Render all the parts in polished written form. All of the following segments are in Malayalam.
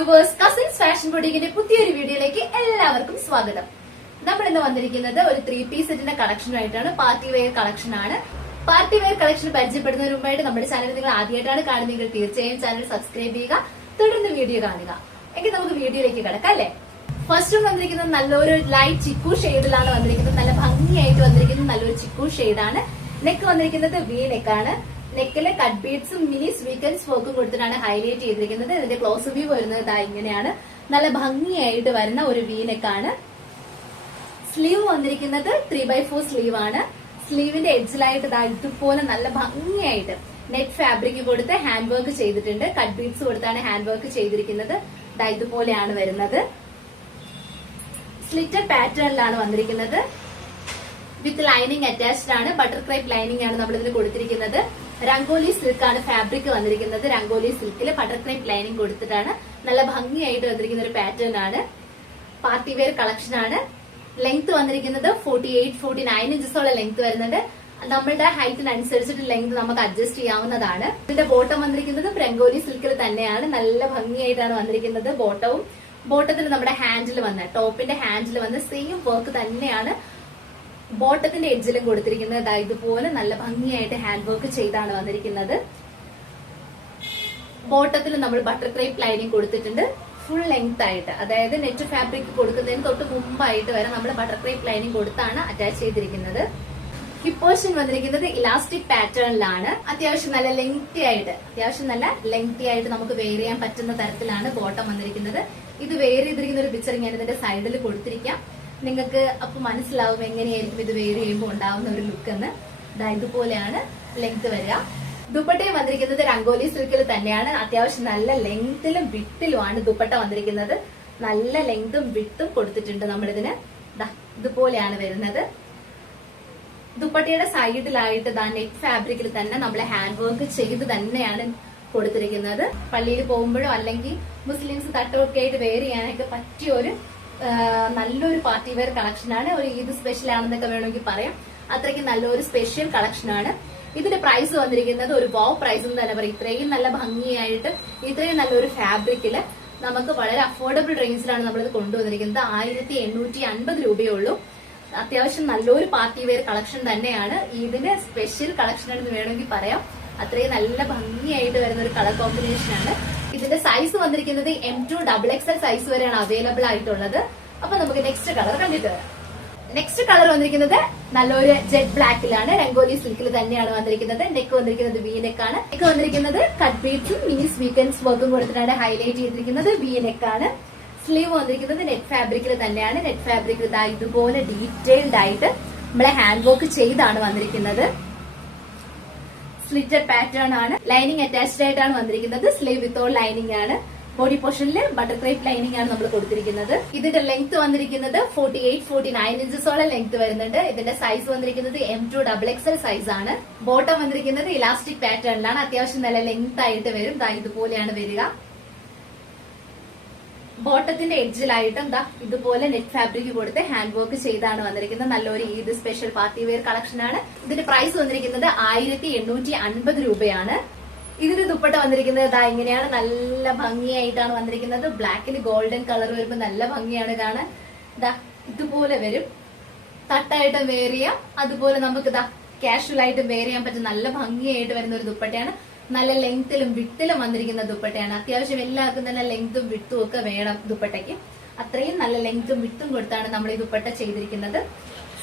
വ്യൂവേഴ്സ്, കസിൻസ് ഫാഷൻ ബൊട്ടീക്കിന്റെ പുതിയൊരു വീഡിയോയിലേക്ക് എല്ലാവർക്കും സ്വാഗതം. നമ്മൾ ഇന്ന് വന്നിരിക്കുന്നത് ഒരു 3 പീസ് സെറ്റിന്റെ കളക്ഷനുമായിട്ടാണ്. പാർട്ടി വെയർ കളക്ഷൻ ആണ്. പാർട്ടി വെയർ കളക്ഷൻ പരിചയപ്പെടുന്നതിന് മുമ്പായിട്ട് നമ്മുടെ ചാനൽ നിങ്ങൾ ആദ്യമായിട്ടാണ് കാണുന്നതെങ്കിൽ തീർച്ചയായും ചാനൽ സബ്സ്ക്രൈബ് ചെയ്യുക, തുടർന്ന് വീഡിയോ കാണുക. എങ്കിൽ നമുക്ക് വീഡിയോയിലേക്ക് കിടക്കാം അല്ലേ. ഫസ്റ്റ് വന്നിരിക്കുന്നത് നല്ലൊരു ലൈറ്റ് ചിക്കു ഷെയ്ഡിലാണ് വന്നിരിക്കുന്നത്. നല്ല ഭംഗിയായിട്ട് വന്നിരിക്കുന്നത് നല്ലൊരു ചിക്കു ഷെയ്ഡാണ്. നെക്ക് വന്നിരിക്കുന്നത് വി നെക്കാണ്. നെക്കില് കട്ട് ബീഡ്സും മിനി സ്വീക്കൻസ് വർക്കും കൊടുത്തിട്ടാണ് ഹൈലൈറ്റ് ചെയ്തിരിക്കുന്നത്. ഇതിന്റെ ക്ലോസ് വ്യൂ വരുന്നത് ഇങ്ങനെയാണ്. നല്ല ഭംഗിയായിട്ട് വരുന്ന ഒരു വി നെക്കാണ്. സ്ലീവ് വന്നിരിക്കുന്നത് 3/4 സ്ലീവ് ആണ്. സ്ലീവിന്റെ എഡ്ജിലായിട്ട് ഇതുപോലെ നല്ല ഭംഗിയായിട്ട് നെറ്റ് ഫാബ്രിക് കൊടുത്ത് ഹാൻഡ് വർക്ക് ചെയ്തിട്ടുണ്ട്. കട്ട് ബീഡ്സ് കൊടുത്താണ് ഹാൻഡ് വർക്ക് ചെയ്തിരിക്കുന്നത്. ഇതുപോലെയാണ് വരുന്നത്. സ്ലിറ്റഡ് പാറ്റേണിലാണ് വന്നിരിക്കുന്നത്. വിത്ത് ലൈനിങ് അറ്റാച്ച്ഡ് ആണ്. ബട്ടർ ക്രേപ്പ് ലൈനിങ് ആണ് നമ്മൾ ഇതിന് കൊടുത്തിരിക്കുന്നത്. രംഗോലി സിൽക്ക് ആണ് ഫാബ്രിക് വന്നിരിക്കുന്നത്. രംഗോലി സിൽക്കിൽ ബട്ടർ ക്രേപ്പ് ലൈനിങ് കൊടുത്തിട്ടാണ് നല്ല ഭംഗിയായിട്ട് വന്നിരിക്കുന്ന ഒരു പാറ്റേൺ ആണ്. പാർട്ടി വെയർ കളക്ഷൻ ആണ്. ലെങ്ത് വന്നിരിക്കുന്നത് 48-49 ഇഞ്ചസോളം ലെങ്ത് വരുന്നുണ്ട്. നമ്മളുടെ ഹൈറ്റിനനുസരിച്ചിട്ട് ലെങ്ത് നമുക്ക് അഡ്ജസ്റ്റ് ചെയ്യാവുന്നതാണ്. ഇതിന്റെ ബോട്ടം വന്നിരിക്കുന്നത് രംഗോലി സിൽക്കിൽ തന്നെയാണ്. നല്ല ഭംഗിയായിട്ടാണ് വന്നിരിക്കുന്നത്. ബോട്ടത്തിൽ നമ്മുടെ ഹാൻഡിൽ വന്ന് ടോപ്പിന്റെ ഹാൻഡിൽ വന്ന് സെയിം വർക്ക് തന്നെയാണ് ബോട്ടത്തിന്റെ എഡ്ജിലും കൊടുത്തിരിക്കുന്നത്. ഇതുപോലെ നല്ല ഭംഗിയായിട്ട് ഹാൻഡ് വർക്ക് ചെയ്താണ് വന്നിരിക്കുന്നത്. ബോട്ടത്തിൽ നമ്മൾ ബട്ടർ ക്രേപ്പ് ലൈനിങ് കൊടുത്തിട്ടുണ്ട്. ഫുൾ ലെങ്ത് ആയിട്ട്, അതായത് നെറ്റ് ഫാബ്രിക് കൊടുക്കുന്നതിന് തൊട്ട് മുമ്പായിട്ട് വരെ നമ്മൾ ബട്ടർ ക്രേപ്പ് ലൈനിങ് കൊടുത്താണ് അറ്റാച്ച് ചെയ്തിരിക്കുന്നത്. ഹിപ്പ് പോർഷൻ വന്നിരിക്കുന്നത് ഇലാസ്റ്റിക് പാറ്റേണിലാണ്. അത്യാവശ്യം നല്ല ലെങ്തി ആയിട്ട് നമുക്ക് വെയർ ചെയ്യാൻ പറ്റുന്ന തരത്തിലാണ് ബോട്ടം വന്നിരിക്കുന്നത്. ഇത് വെയർ ചെയ്തിരിക്കുന്ന ഒരു പിക്ചർ ഞാൻ ഇതിന്റെ സൈഡിൽ കൊടുത്തിരിക്കാം. നിങ്ങൾക്ക് അപ്പൊ മനസ്സിലാവും എങ്ങനെയായിരിക്കും ഇത് വെയർ ചെയ്യുമ്പോൾ ഉണ്ടാവുന്ന ഒരു ലുക്ക് എന്ന്. ഇതുപോലെയാണ് ലെങ്ത് വരിക. ദുപ്പട്ടയും വന്നിരിക്കുന്നത് രംഗോലി സിൽക്കിൽ തന്നെയാണ്. അത്യാവശ്യം നല്ല ലെങ്തിലും വിട്ടിലുമാണ് ദുപ്പട്ട വന്നിരിക്കുന്നത്. നല്ല ലെങ്തും വിട്ടും കൊടുത്തിട്ടുണ്ട് നമ്മളിതിന്. ഇതുപോലെയാണ് വരുന്നത്. ദുപ്പട്ടയുടെ സൈഡിലായിട്ട് നെറ്റ് ഫാബ്രിക്കിൽ തന്നെ നമ്മൾ ഹാൻഡ് വർക്ക് ചെയ്ത് തന്നെയാണ് കൊടുത്തിരിക്കുന്നത്. പള്ളിയിൽ പോകുമ്പോഴോ അല്ലെങ്കിൽ മുസ്ലിംസ് തട്ടമൊക്കെ ആയിട്ട് വെയർ ചെയ്യാനൊക്കെ പറ്റിയ ഒരു നല്ലൊരു പാർട്ടി വെയർ കളക്ഷനാണ്. ഒരു ഈദ് സ്പെഷ്യൽ ആണെന്നൊക്കെ വേണമെങ്കിൽ പറയാം. അത്രയ്ക്ക് നല്ലൊരു സ്പെഷ്യൽ കളക്ഷനാണ്. ഇതിന്റെ പ്രൈസ് വന്നിരിക്കുന്നത് ഒരു വാവ് പ്രൈസ് എന്ന് തന്നെ പറയും. ഇത്രയും നല്ല ഭംഗിയായിട്ട് ഇത്രയും നല്ലൊരു ഫാബ്രിക്കില് നമുക്ക് വളരെ അഫോർഡബിൾ റേഞ്ചിലാണ് നമ്മളിത് കൊണ്ടുവന്നിരിക്കുന്നത്. 1850 രൂപയേ ഉള്ളൂ. അത്യാവശ്യം നല്ലൊരു പാർട്ടി വെയർ കളക്ഷൻ തന്നെയാണ്. ഇതിന്റെ സ്പെഷ്യൽ കളക്ഷൻ ആണെന്ന് വേണമെങ്കിൽ പറയാം. അത്രയും നല്ല ഭംഗിയായിട്ട് വരുന്ന ഒരു കളർ കോമ്പിനേഷൻ ആണ്. ഇതിന്റെ സൈസ് വന്നിരിക്കുന്നത് M2 XXL സൈസ് വരെയാണ് അവൈലബിൾ ആയിട്ടുള്ളത്. അപ്പൊ നമുക്ക് നെക്സ്റ്റ് കളർ കണ്ടിട്ട് വരാം. നെക്സ്റ്റ് കളർ വന്നിരിക്കുന്നത് നല്ലൊരു ജെറ്റ് ബ്ലാക്കിലാണ്. രംഗോലി സിൽക്കിൽ തന്നെയാണ് വന്നിരിക്കുന്നത്. നെക്ക് വന്നിരിക്കുന്നത് വി നെക്കാണ്. നെക്ക് വന്നിരിക്കുന്നത് കട്ട് ബീഡ്സും മിനി സ്വീക്കൻസ് വർക്കും കൊടുത്തിട്ടാണ് ഹൈലൈറ്റ് ചെയ്തിരിക്കുന്നത്. വി നെക്കാണ്. സ്ലീവ് വന്നിരിക്കുന്നത് നെറ്റ് ഫാബ്രിക്കിൽ തന്നെയാണ്. നെറ്റ് ഫാബ്രിക്കിൽ ഇതുപോലെ ഡീറ്റെയിൽഡ് ആയിട്ട് നമ്മളെ ഹാൻഡ് വർക്ക് ചെയ്താണ് വന്നിരിക്കുന്നത്. സ്ലിറ്റഡ് പാറ്റേൺ ആണ്. ലൈനിങ് അറ്റാച്ച്ഡ് ആയിട്ടാണ് വന്നിരിക്കുന്നത്. സ്ലീവ് വിത്തൗട്ട് ലൈനിങ് ആണ്. ബോഡി പോർഷനിൽ ബട്ടർ ക്രേപ്പ് ലൈനിങ് ആണ് നമ്മൾ കൊടുത്തിരിക്കുന്നത്. ഇതിന്റെ ലെങ്ത് വന്നിരിക്കുന്നത് 48-49 ഇഞ്ചസോളം ലെങ്ത് വരുന്നുണ്ട്. ഇതിന്റെ സൈസ് വന്നിരിക്കുന്നത് M2 XXL സൈസ് ആണ്. ബോട്ടം വന്നിരിക്കുന്നത് ഇലാസ്റ്റിക് പാറ്റേണിലാണ്. അത്യാവശ്യം നല്ല ലെങ്ത് ആയിട്ട് വരും. ഇതുപോലെയാണ് വരിക. ബോട്ടത്തിന്റെ എഡ്ജിലായിട്ടും ഇതുപോലെ നെറ്റ് ഫാബ്രിക് കൊടുത്ത് ഹാൻഡ് വർക്ക് ചെയ്താണ് വന്നിരിക്കുന്നത്. നല്ലൊരു Eid special party wear collection ആണ്. ഇതിന്റെ പ്രൈസ് വന്നിരിക്കുന്നത് 1850 രൂപയാണ്. ഇതിന്റെ ദുപ്പട്ട വന്നിരിക്കുന്നത് ഇങ്ങനെയാണ്. നല്ല ഭംഗിയായിട്ടാണ് വന്നിരിക്കുന്നത്. ബ്ലാക്കിൽ ഗോൾഡൻ കളർ വരുമ്പോൾ നല്ല ഭംഗിയാണ് കാണാൻ. ഇതുപോലെ വരും. തട്ടായിട്ട് വെയർ ചെയ്യാം. അതുപോലെ നമുക്ക് കാഷ്വൽ ആയിട്ട് വെയർ ചെയ്യാൻ പറ്റും. നല്ല ഭംഗിയായിട്ട് വരുന്ന ഒരു ദുപ്പട്ടയാണ്. നല്ല ലെങ്ത്തിലും വിട്ടിലും വന്നിരിക്കുന്ന ദുപ്പട്ടയാണ്. അത്യാവശ്യം എല്ലാവർക്കും തന്നെ ലെങ്തും വിട്ടും ഒക്കെ വേണം ദുപ്പട്ടയ്ക്ക്. അത്രയും നല്ല ലെങ്തും വിട്ടും കൊടുത്താണ് നമ്മൾ ഈ ദുപ്പട്ട ചെയ്തിരിക്കുന്നത്.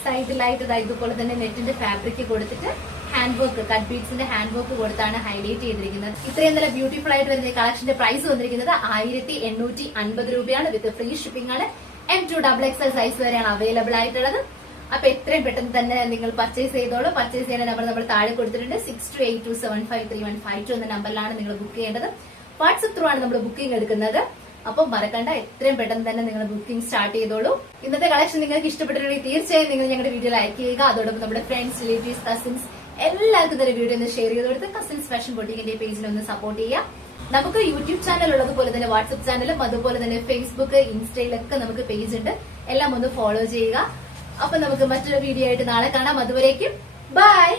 സൈഡിലായിട്ട് ഇതുപോലെ തന്നെ നെറ്റിന്റെ ഫാബ്രിക് കൊടുത്തിട്ട് ഹാൻഡ് വർക്ക് കട്ട് ബീഡ്സിന്റെ ഹാൻഡ് വർക്ക് കൊടുത്താണ് ഹൈലൈറ്റ് ചെയ്തിരിക്കുന്നത്. ഇത്രയും നല്ല ബ്യൂട്ടിഫുൾ ആയിട്ട് വരുന്ന കളക്ഷന്റെ പ്രൈസ് വന്നിരിക്കുന്നത് 1850 രൂപയാണ്. വിത്ത് ഫ്രീ ഷിപ്പിംഗ് ആണ്. M2 XXL സൈസ് വരെയാണ് അവൈലബിൾ ആയിട്ടുള്ളത്. അപ്പൊ എത്രയും പെട്ടെന്ന് തന്നെ നിങ്ങൾ പർച്ചേസ് ചെയ്തോളൂ. പർച്ചേസ് ചെയ്യുന്ന നമ്പർ നമ്മൾ താഴെ കൊടുത്തിട്ടുണ്ട്. 6282753152 എന്ന നമ്പറിലാണ് നിങ്ങൾ ബുക്ക് ചെയ്യേണ്ടത്. വാട്സ്ആപ്പ് ത്രൂ ആണ് നമ്മൾ ബുക്കിംഗ് എടുക്കുന്നത്. അപ്പൊ മറക്കണ്ട, എത്രയും പെട്ടെന്ന് തന്നെ നിങ്ങൾ ബുക്കിംഗ് സ്റ്റാർട്ട് ചെയ്തോളൂ. ഇന്നത്തെ കളക്ഷൻ നിങ്ങൾക്ക് ഇഷ്ടപ്പെട്ടിട്ടുണ്ടെങ്കിൽ തീർച്ചയായും നിങ്ങൾ ഞങ്ങളുടെ വീഡിയോ ലൈക്ക് ചെയ്യുക. അതോടൊപ്പം നമ്മുടെ ഫ്രണ്ട്സ്, റിലേറ്റീവ്സ്, കസിൻസ് എല്ലാവർക്കും തന്നെ വീഡിയോ ഒന്ന് ഷെയർ ചെയ്ത് കൊടുത്ത് കസിൻസ് ഫാഷൻ ബൊട്ടീക്കിന്റെ പേജിനെ ഒന്ന് സപ്പോർട്ട് ചെയ്യുക. നമുക്ക് യൂട്യൂബ് ചാനൽ ഉള്ളതുപോലെ തന്നെ വാട്സ്ആപ്പ് ചാനലും അതുപോലെ തന്നെ ഫേസ്ബുക്ക്, ഇൻസ്റ്റയിലൊക്കെ നമുക്ക് പേജ് ഉണ്ട്. എല്ലാം ഒന്ന് ഫോളോ ചെയ്യുക. അപ്പൊ നമുക്ക് മറ്റൊരു വീഡിയോ ആയിട്ട് നാളെ കാണാം. അതുവരേക്കും ബൈ.